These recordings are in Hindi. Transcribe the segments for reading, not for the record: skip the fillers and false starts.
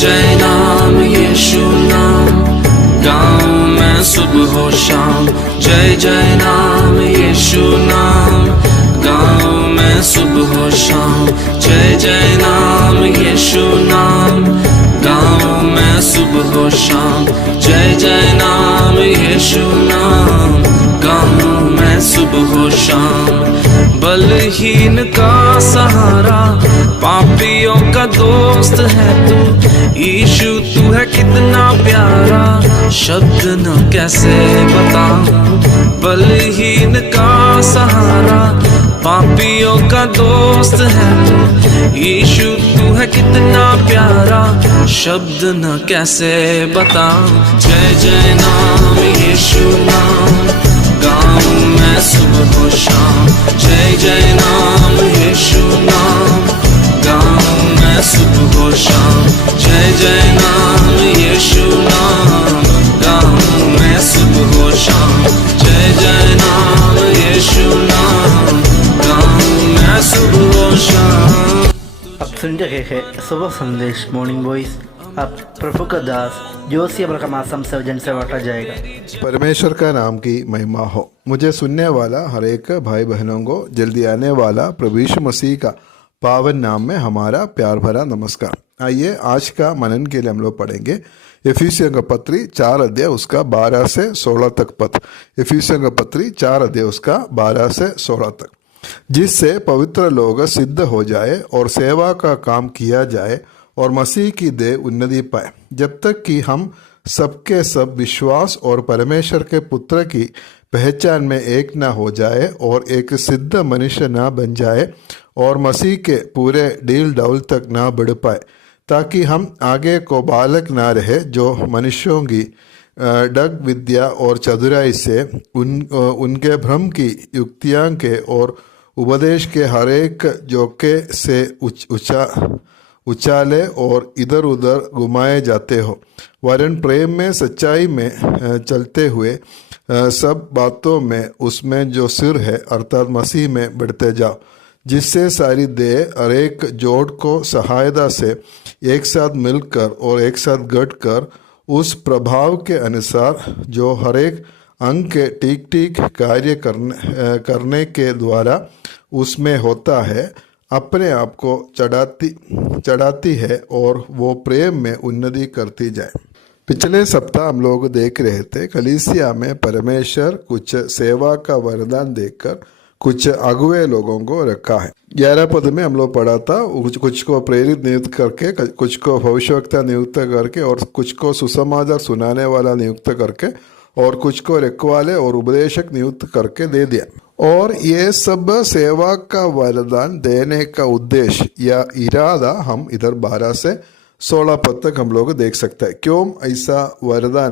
जय नाम यीशु नाम गाऊं मैं सुबह शाम। जय जय नाम यीशु नाम गाऊं मैं सुबह शाम। जय जय नाम यीशु नाम गाऊं मैं सुबह शाम। जय जय नाम यीशु नाम गाऊं मैं सुबह शाम। बलहीन का सहारा पापियों का दोस्त है तू, यीशु तू है कितना प्यारा, शब्द न कैसे बताऊं। बलहीन का सहारा पापियों का दोस्त है तू, यीशु तू है कितना प्यारा, शब्द न कैसे बताऊं। जय जय नाम यीशु नाम गाऊं मैं सुबह शाम। जय जय नाम यीशु नाम गाऊं मैं सुबह शाम। जय जय नाम यीशु नाम गाऊं मैं सुबह शाम। जय जय नाम यीशु नाम गाऊं मैं सुबह शाम। आप सुन रहे हैं सुबह संदेश मॉर्निंग वॉइस। अब प्रभु का दास जोशी अब्राहम संसर्जन से बांटा जाएगा। परमेश्वर का नाम की महिमा हो। मुझे सुनने वाला हर एक भाई बहनों को जल्दी आने वाला प्रभु यीशु मसीह का पावन नाम में हमारा प्यार भरा नमस्कार। आइए आज का मनन के लिए हम लोग पढ़ेंगे इफिसियों का पत्री 4 अध्याय उसका 12 से 16 तक पद। इफिसियों का पत्री 4 अध्याय उसका 12 से 16 तक। जिससे पवित्र लोग सिद्ध हो जाए और सेवा का काम किया जाए और मसीह की देह उन्नति पाए, जब तक कि हम सबके सब विश्वास और परमेश्वर के पुत्र की पहचान में एक न हो जाए और एक सिद्ध मनुष्य न बन जाए और मसीह के पूरे डील डाउल तक न बढ़ पाए, ताकि हम आगे को बालक न रहे जो मनुष्यों की डग विद्या और चतुराई से उनके भ्रम की युक्तियां के और उपदेश के हरेक जोके से उछाले और इधर उधर घुमाए जाते हो, वरन प्रेम में सच्चाई में चलते हुए सब बातों में उसमें जो सिर है अर्थात मसीह में बढ़ते जाओ, जिससे सारी देह और एक जोड़ को सहायता से एक साथ मिलकर और एक साथ गढ़कर उस प्रभाव के अनुसार जो हर एक अंग के ठीक ठीक कार्य करने के द्वारा उसमें होता है, अपने आप को चढ़ाती है और वो प्रेम में उन्नति करती जाए। पिछले सप्ताह हम लोग देख रहे थे कलीसिया में परमेश्वर कुछ सेवा का वरदान देकर कुछ अगुए लोगों को रखा है। 11 पद में हम लोग पढ़ा था, कुछ को प्रेरित नियुक्त करके, कुछ को भविष्यवक्ता नियुक्त करके और कुछ को सुसमाचार सुनाने वाला नियुक्त करके और कुछ को रखवाले और उपदेशक नियुक्त करके दे दिया। और ये सब सेवा का वरदान देने का उद्देश्य या इरादा हम इधर 12 से 16 पद तक हम लोग देख सकते हैं। क्यों ऐसा वरदान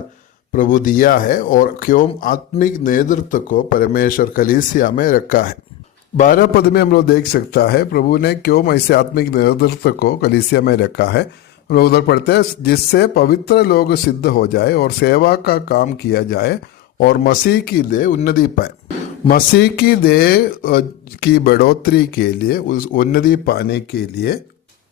प्रभु दिया है और क्यों आत्मिक नेतृत्व को परमेश्वर कलीसिया में रखा है। 12 पद में हम लोग देख सकता है प्रभु ने क्यों ऐसे आत्मिक नेतृत्व को कलीसिया में रखा है। हम लोग उधर पढ़ते हैं, जिससे पवित्र लोग सिद्ध हो जाए और सेवा का काम किया जाए और मसीह की देह उन्नति पाए। मसीह की देह की बढ़ोतरी के लिए, उस उन्नति पाने के लिए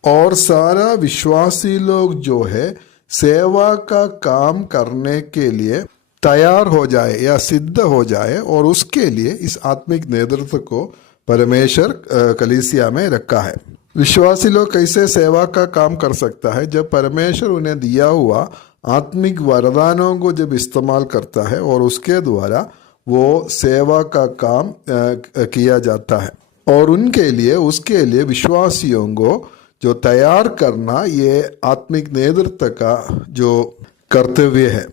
और सारा विश्वासी लोग जो है सेवा का काम करने के लिए तैयार हो जाए या सिद्ध हो जाए, और उसके लिए इस आत्मिक नेतृत्व को परमेश्वर कलीसिया में रखा है। विश्वासी लोग कैसे सेवा का काम कर सकता है? जब परमेश्वर उन्हें दिया हुआ आत्मिक वरदानों को जब इस्तेमाल करता है और उसके द्वारा वो सेवा का काम किया जाता है, और उनके लिए उसके लिए विश्वासियों को जो तैयार करना ये आत्मिक नेतृत्व का जो कर्तव्य है।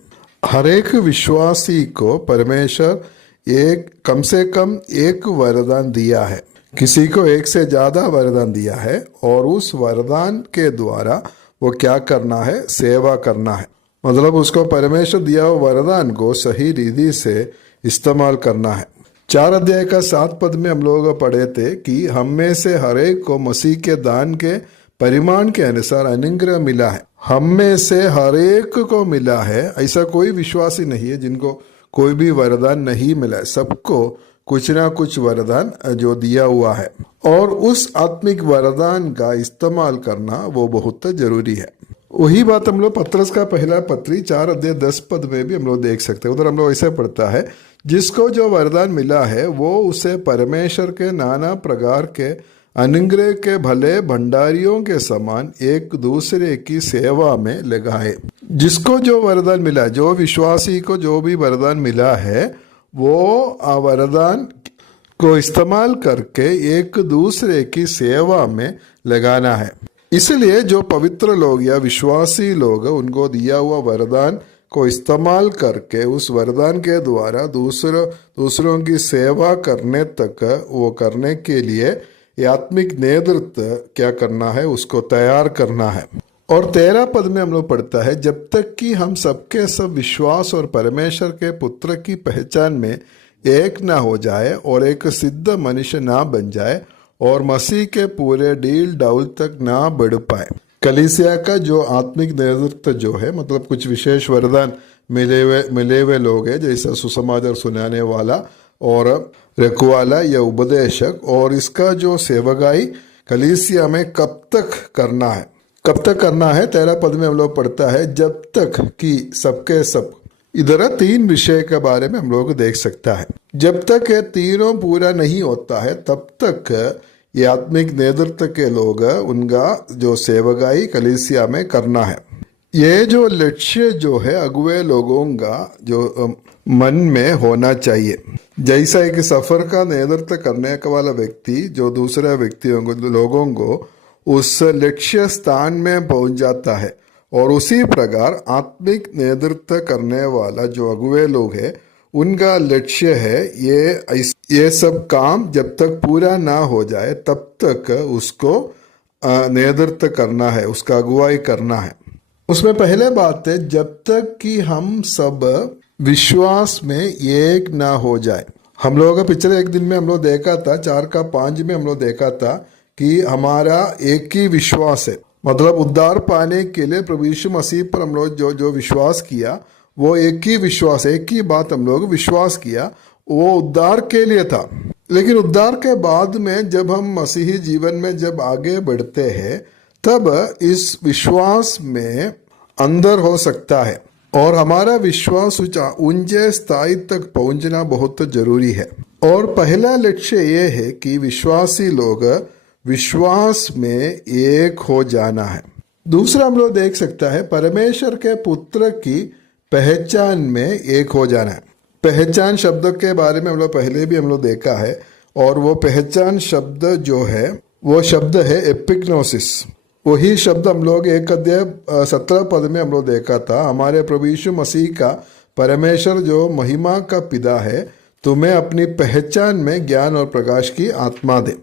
हर एक विश्वासी को परमेश्वर कम से कम एक वरदान दिया है, किसी को एक से ज्यादा वरदान दिया है, और उस वरदान के द्वारा वो क्या करना है? सेवा करना है। मतलब उसको परमेश्वर दिया हुआ वरदान को सही रीति से इस्तेमाल करना है। 4 अध्याय का 7 पद में हम लोग पढ़े थे कि हम में से हर एक को मसीह के दान के परिमाण के अनुसार अनुग्रह मिला है। हम में से हर एक को मिला है, ऐसा कोई विश्वासी नहीं है जिनको कोई भी वरदान नहीं मिला है। सबको कुछ ना कुछ वरदान जो दिया हुआ है, और उस आत्मिक वरदान का इस्तेमाल करना वो बहुत जरूरी है। वही बात हम लोग पत्रस का पहला पत्री 4 अध्याय 10 पद में भी हम लोग देख सकते हैं। उधर हम लोग ऐसे पढ़ता है, जिसको जो वरदान मिला है वो उसे परमेश्वर के नाना प्रकार के अनुग्रह के भले भंडारियों के समान एक दूसरे की सेवा में लगाए। जिसको जो वरदान मिला, जो विश्वासी को जो भी वरदान मिला है, वो वरदान को इस्तेमाल करके एक दूसरे की सेवा में लगाना है। इसलिए जो पवित्र लोग या विश्वासी लोग उनको दिया हुआ वरदान को इस्तेमाल करके उस वरदान के द्वारा दूसरों की सेवा करने तक वो करने के लिए ये आत्मिक नेतृत्व क्या करना है, उसको तैयार करना है। और 13 पद में हम लोग पढ़ता है, जब तक कि हम सबके सब विश्वास और परमेश्वर के पुत्र की पहचान में एक ना हो जाए और एक सिद्ध मनुष्य ना बन जाए और मसीह के पूरे डील डाउल तक ना बढ़ पाए। कलीसिया का जो आत्मिक नेतृत्व जो है, मतलब कुछ विशेष वरदान मिले हुए लोग हैं, जैसा सुसमाचार सुनाने वाला और रखवाला या उपदेशक, और इसका जो सेवकाई कलीसिया में कब तक करना है, 13 पद में हम लोग पढ़ता है, जब तक कि सबके सब। इधर 3 विषय के बारे में हम लोग देख सकता है। जब तक ये तीनों पूरा नहीं होता है तब तक ये आत्मिक नेतृत्व के लोग उनका जो सेवकाई कलीसिया में करना है। ये जो लक्ष्य जो है अगुवे लोगों का जो मन में होना चाहिए। जैसा एक सफर का नेतृत्व करने का वाला व्यक्ति जो दूसरे व्यक्तियों को, लोगों को उस लक्ष्य स्थान में पहुंच जाता है, और उसी प्रकार आत्मिक नेतृत्व करने वाला जो अगुवे लोग है उनका लक्ष्य है ये सब काम जब तक पूरा ना हो जाए तब तक उसको नेतृत्व करना है, उसका अगुवाई करना है। उसमें पहले बात है, जब तक कि हम सब विश्वास में एक ना हो जाए। हम लोगों का पिछले एक दिन में हम लोग देखा था, 4:5 में हम लोग देखा था कि हमारा एक ही विश्वास है, मतलब उद्धार पाने के लिए प्रभु यीशु मसीह पर हम लोग जो विश्वास किया वो एक ही विश्वास, एक ही बात हम लोग विश्वास किया, वो उद्धार के लिए था। लेकिन उद्धार के बाद में जब हम मसीही जीवन में जब आगे बढ़ते हैं तब इस विश्वास में अंदर हो सकता है, और हमारा विश्वास ऊंचे स्थाई तक पहुंचना बहुत जरूरी है। और पहला लक्ष्य ये है कि विश्वासी लोग विश्वास में एक हो जाना है। दूसरा हम लोग देख सकता है, परमेश्वर के पुत्र की पहचान में एक हो जाना है। पहचान शब्द के बारे में हम लोग पहले भी हम लोग देखा है, और वो पहचान शब्द जो है वो शब्द है एपिग्नोसिस। वही शब्द हम लोग 1 अध्याय 17 पद में हम लोग देखा था, हमारे प्रभु यीशु मसीह का परमेश्वर जो महिमा का पिता है तुम्हें अपनी पहचान में ज्ञान और प्रकाश की आत्मा दे।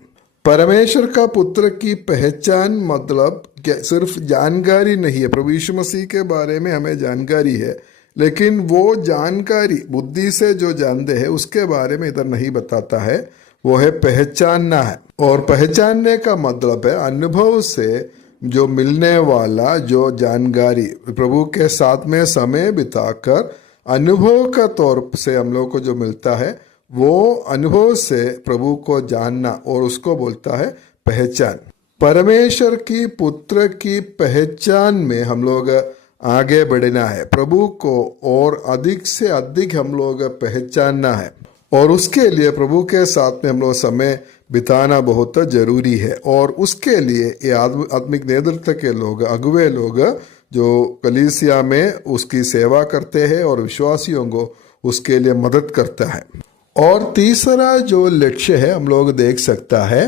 परमेश्वर का पुत्र की पहचान मतलब सिर्फ जानकारी नहीं है। प्रभु यीशु मसीह के बारे में हमें जानकारी है, लेकिन वो जानकारी बुद्धि से जो जानते हैं उसके बारे में इधर नहीं बताता है, वो है पहचानना है। और पहचानने का मतलब है अनुभव से जो मिलने वाला जो जानकारी, प्रभु के साथ में समय बिताकर अनुभव का तौर से हम लोग को जो मिलता है वो अनुभव से प्रभु को जानना, और उसको बोलता है पहचान। परमेश्वर की पुत्र की पहचान में हम लोग आगे बढ़ना है, प्रभु को और अधिक से अधिक हम लोग पहचानना है, और उसके लिए प्रभु के साथ में हम लोग समय बिताना बहुत जरूरी है। और उसके लिए ये आत्मिक नेतृत्व के लोग, अगुवे लोग जो कलीसिया में उसकी सेवा करते हैं और विश्वासियों को उसके लिए मदद करता है। और तीसरा जो लक्ष्य है हम लोग देख सकता है,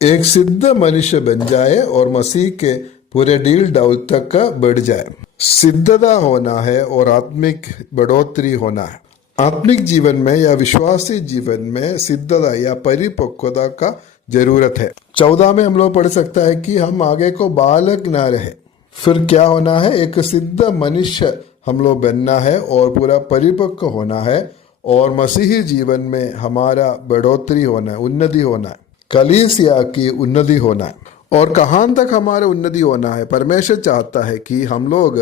एक सिद्ध मनुष्य बन जाए और मसीह के पूरे डील डाउल तक बढ़ जाए। सिद्धता होना है और आत्मिक बढ़ोतरी होना है। आत्मिक जीवन में या विश्वासी जीवन में सिद्धता या परिपक्वता का जरूरत है। 14 में हम लोग पढ़ सकता है कि हम आगे को बालक ना रहे। फिर क्या होना है, एक सिद्ध मनुष्य हम लोग बनना है और पूरा परिपक्व होना है, और मसीही जीवन में हमारा बढ़ोतरी होना है, उन्नति होना है, कलीसिया की उन्नति होना है। और कहाँ तक हमारा उन्नति होना है, परमेश्वर चाहता है कि हम लोग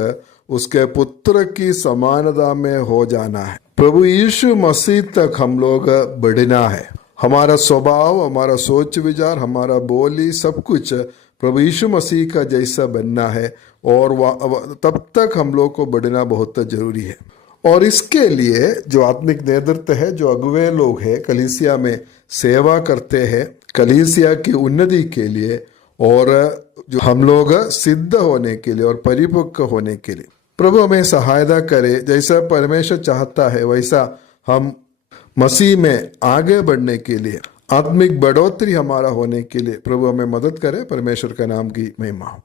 उसके पुत्र की समानता में हो जाना है। प्रभु यीशु मसीह तक हम लोग बढ़ना है। हमारा स्वभाव, हमारा सोच विचार, हमारा बोली, सब कुछ प्रभु यीशु मसीह का जैसा बनना है और तब तक हम लोग को बढ़ना बहुत जरूरी है। और इसके लिए जो आत्मिक नेतृत्व है, जो अगुवे लोग हैं, कलीसिया में सेवा करते हैं, कलीसिया की उन्नति के लिए और जो हम लोग सिद्ध होने के लिए और परिपक्व होने के लिए प्रभु हमें सहायता करे। जैसा परमेश्वर चाहता है वैसा हम मसीह में आगे बढ़ने के लिए, आत्मिक बढ़ोतरी हमारा होने के लिए प्रभु हमें मदद करे। परमेश्वर का नाम की महिमा हो।